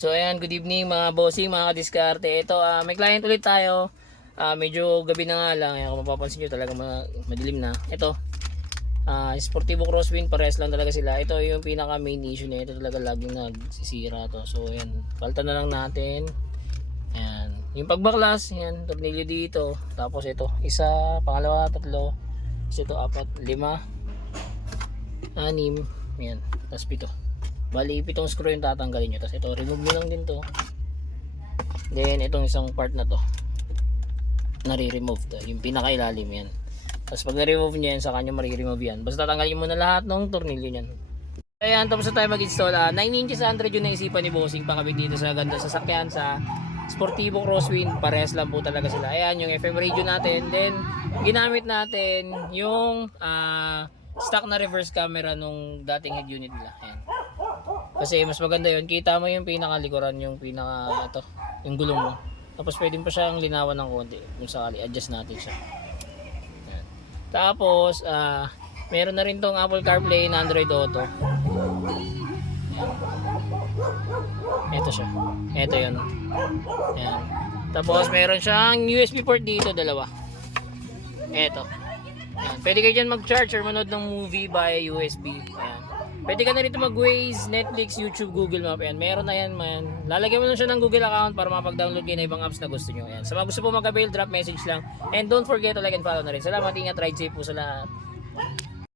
So ayan, good evening mga bossing, mga kadiskarte. Ito, may client ulit tayo. Medyo gabi na nga lang. Ayan, kung mapapansin nyo talaga madilim na. Ito, Sportivo Crosswind, parehas lang talaga sila. Ito yung pinaka main issue niya. Ito talaga laging nagsisira to. So ayan, palta na lang natin. Ayan, yung pagbaklas, ayan, tornilyo dito. Tapos ito, isa, pangalawa, tatlo. Tapos ito, apat, lima, anim, ayan, tapos pito. Bali, pitong screw yung tatanggalin nyo. Tapos ito, remove nyo lang din to. Then, itong isang part na to, nare-remove to. Yung pinakailalim yan. Tapos pag na-remove nyo yan, saka nyo mariremove yan. Basta tatanggalin mo na lahat ng tornilyo nyan. Ayan, tapos na tayo mag-install. 9 inches 100 yung naisipan ni Bossing pakabit dito sa ganda sasakyan sa Sportivo Crosswind. Parehas lang po talaga sila. Ayan, yung FM radio natin. Then, ginamit natin yung stock na reverse camera nung dating head unit nila. Ayan. Kasi mas maganda yun. Kita mo yung pinakalikuran, yung pinaka ito, yung gulong mo. Tapos pwede pa siyang linawan ng konti kung sakali. Adjust natin siya. Ayan. Tapos, meron na rin tong Apple CarPlay na Android Auto. Ayan. Ito siya. Ito yun. Ayan. Tapos meron siyang USB port dito, dalawa. Ito. Ayan. Pwede kayo dyan mag-charge or manood ng movie via USB. Ayan. Pwede ka na rito mag-Waze, Netflix, YouTube, Google Map. Ayan, meron na yan, man. Lalagyan mo lang siya ng Google account para mapag-download kayo na ibang apps na gusto nyo. Ayan. Sa mga gusto po mag-avail, drop message lang. And don't forget to like and follow na rin. Salamat, ingat, ride safe po sa lahat.